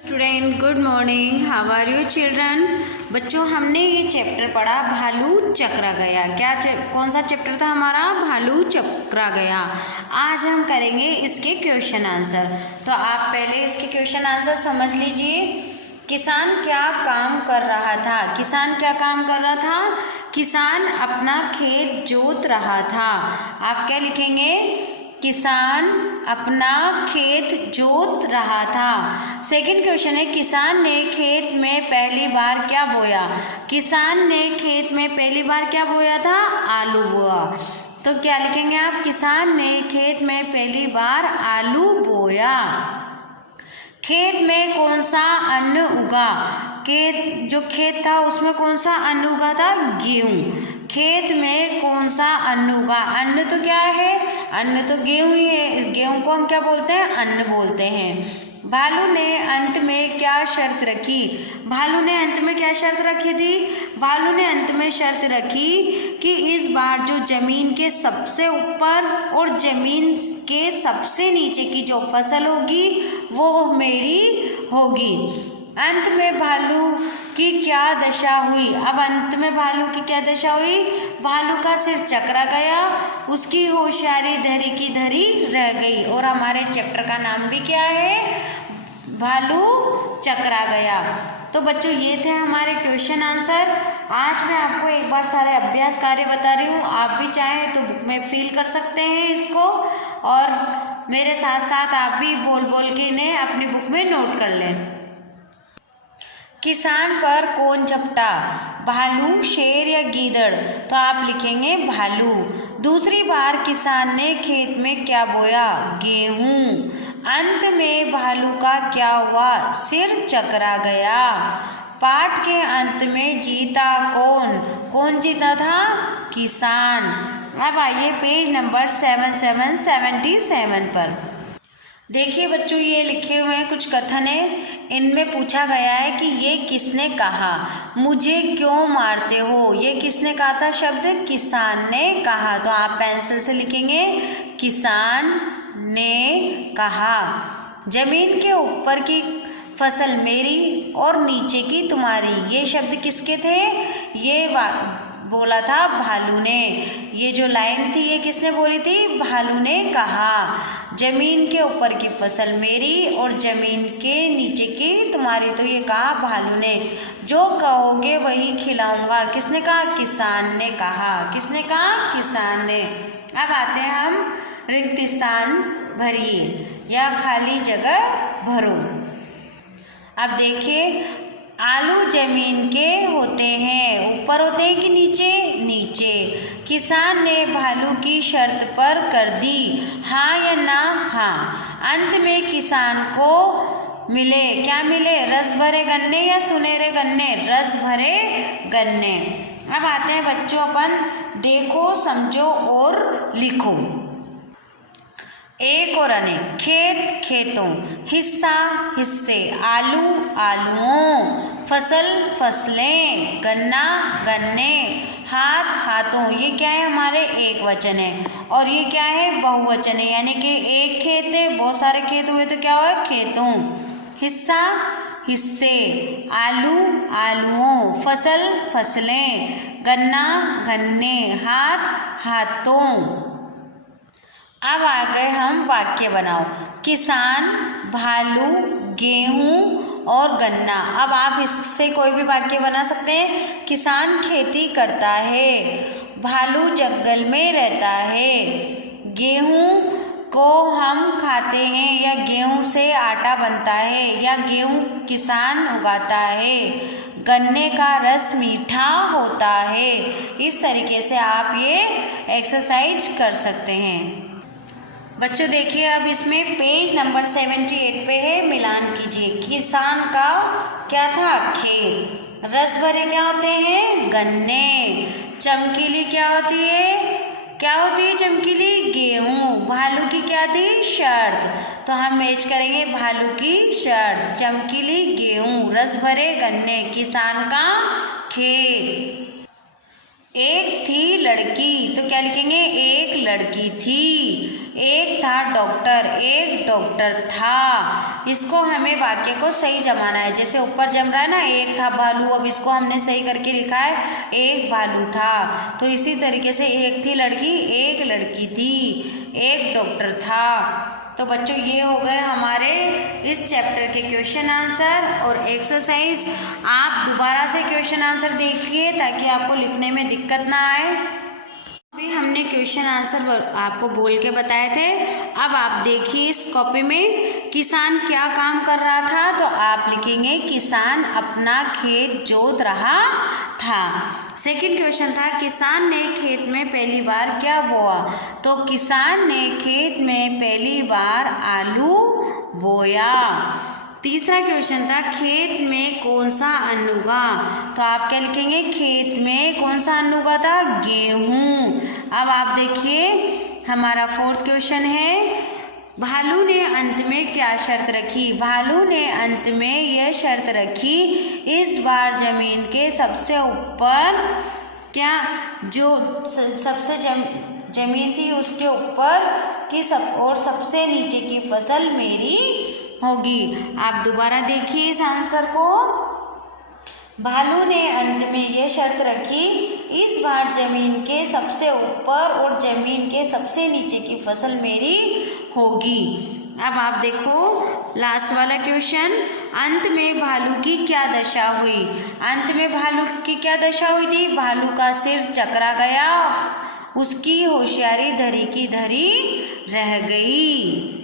Student good morning, how are you children. बच्चों, हमने ये चैप्टर पढ़ा भालू चकरा गया। कौन सा चैप्टर था हमारा? भालू चकरा गया। आज हम करेंगे इसके क्वेश्चन आंसर। तो आप पहले इसके क्वेश्चन आंसर समझ लीजिए। किसान क्या काम कर रहा था? किसान क्या काम कर रहा था? किसान अपना खेत जोत रहा था। आप क्या लिखेंगे? किसान अपना खेत जोत रहा था। सेकंड क्वेश्चन है, किसान ने खेत में पहली बार क्या बोया? किसान ने खेत में पहली बार क्या बोया था? आलू बोया। तो क्या लिखेंगे आप? किसान ने खेत में पहली बार आलू बोया। खेत में कौन सा अन्न उगा? जो खेत था उसमें कौन सा अन्न उगा था? गेहूं। खेत में कौन सा अन्न उगा? अन्न तो क्या है? अन्न तो गेहूं ही है। गेहूं को हम क्या बोलते हैं? अन्न बोलते हैं। भालू ने अंत में क्या शर्त रखी? भालू ने अंत में क्या शर्त रखी थी? भालू ने अंत में शर्त रखी कि इस बार जो जमीन के सबसे ऊपर और जमीन के सबसे नीचे की जो फसल होगी वो मेरी होगी। अंत में भालू की क्या दशा हुई? अब अंत में भालू की क्या दशा हुई? भालू का सिर चकरा गया, उसकी होशियारी धरी की धरी रह गई। और हमारे चैप्टर का नाम भी क्या है? भालू चकरा गया। तो बच्चों, ये थे हमारे क्वेश्चन आंसर। आज मैं आपको एक बार सारे अभ्यास कार्य बता रही हूँ। आप भी चाहें तो बुक में फिल कर सकते हैं इसको, और मेरे साथ साथ आप भी बोल बोल के इन्हें अपनी बुक में नोट कर लें। किसान पर कौन झपटा? भालू, शेर या गीदड़? तो आप लिखेंगे भालू। दूसरी बार किसान ने खेत में क्या बोया? गेहूं। अंत में भालू का क्या हुआ? सिर चकरा गया। पाठ के अंत में जीता कौन? कौन जीता था? किसान। अब आइए पेज नंबर 7777 पर। देखिए बच्चों, ये लिखे हुए हैं कुछ कथन है। इनमें पूछा गया है कि ये किसने कहा? मुझे क्यों मारते हो? ये किसने कहा था शब्द? किसान ने कहा। तो आप पेंसिल से लिखेंगे किसान ने कहा। जमीन के ऊपर की फसल मेरी और नीचे की तुम्हारी, ये शब्द किसके थे? ये बोला था भालू ने। ये जो लाइन थी ये किसने बोली थी? भालू ने कहा। जमीन के ऊपर की फसल मेरी और जमीन के नीचे की तुम्हारी, तो ये कहा भालू ने। जो कहोगे वही खिलाऊंगा, किसने कहा? किसान ने कहा। किसने कहा? किसान ने। अब आते हैं हम रिक्त स्थान भरिए या खाली जगह भरो। अब देखिए, आलू जमीन के होते हैं, ऊपर होते हैं कि नीचे? नीचे। किसान ने भालू की शर्त पर कर दी, हाँ या ना? हाँ। अंत में किसान को मिले, क्या मिले? रस भरे गन्ने या सुनहरे गन्ने? रस भरे गन्ने। अब आते हैं बच्चों अपन देखो, समझो और लिखो। एक और अनेक, खेत खेतों, हिस्सा हिस्से, आलू आलुओं, फसल फसलें, गन्ना गन्ने, हाथ हाथों। ये क्या है? हमारे एक वचन है। और ये क्या है? बहुवचन है। यानी कि एक खेत है, बहुत सारे खेत हुए तो क्या हुआ? खेतों। हिस्सा हिस्से, आलू आलुओं, फसल फसलें, गन्ना गन्ने, हाथ हाथों। अब आ गए हम वाक्य बनाओ। किसान, भालू, गेहूं और गन्ना। अब आप इससे कोई भी वाक्य बना सकते हैं। किसान खेती करता है, भालू जंगल में रहता है, गेहूं को हम खाते हैं या गेहूं से आटा बनता है, या गेहूं किसान उगाता है, गन्ने का रस मीठा होता है। इस तरीके से आप ये एक्सरसाइज कर सकते हैं। बच्चों देखिए, अब इसमें पेज नंबर 78 पे है, मिलान कीजिए। किसान का क्या था? खेत। रस भरे क्या होते हैं? गन्ने। चमकीली क्या होती है? क्या होती है चमकीली? गेहूं। भालू की क्या थी? शर्त। तो हम मैच करेंगे भालू की शर्त, चमकीली गेहूं, रस भरे गन्ने, किसान का खेत। एक थी लड़की, तो क्या लिखेंगे, एक लड़की थी। एक था डॉक्टर, एक डॉक्टर था। इसको हमें वाक्य को सही जमाना है। जैसे ऊपर जम रहा है ना, एक था भालू, अब इसको हमने सही करके लिखा है एक भालू था। तो इसी तरीके से एक थी लड़की, एक लड़की थी, एक डॉक्टर था। तो बच्चों ये हो गए हमारे इस चैप्टर के क्वेश्चन आंसर और एक्सरसाइज। आप दोबारा से क्वेश्चन आंसर देखिए ताकि आपको लिखने में दिक्कत ना आए। अभी हमने क्वेश्चन आंसर आपको बोल के बताए थे। अब आप देखिए इस कॉपी में किसान क्या काम कर रहा था, तो आप लिखेंगे किसान अपना खेत जोत रहा था। सेकंड क्वेश्चन था किसान ने खेत में पहली बार क्या बोया, तो किसान ने खेत में पहली बार आलू बोया। तीसरा क्वेश्चन था खेत में कौन सा अन्न उगा, तो आप क्या लिखेंगे, खेत में कौन सा अन्न उगा था, गेहूं। अब आप देखिए हमारा फोर्थ क्वेश्चन है भालू ने अंत में क्या शर्त रखी, भालू ने अंत में यह शर्त रखी इस बार जमीन के सबसे ऊपर क्या जो सबसे जमीन थी उसके ऊपर की सबसे नीचे की फसल मेरी होगी। आप दोबारा देखिए इस आंसर को। भालू ने अंत में यह शर्त रखी इस बार जमीन के सबसे ऊपर और जमीन के सबसे नीचे की फसल मेरी होगी। अब आप देखो लास्ट वाला क्वेश्चन, अंत में भालू की क्या दशा हुई, अंत में भालू की क्या दशा हुई थी, भालू का सिर चकरा गया, उसकी होशियारी धरी की धरी रह गई।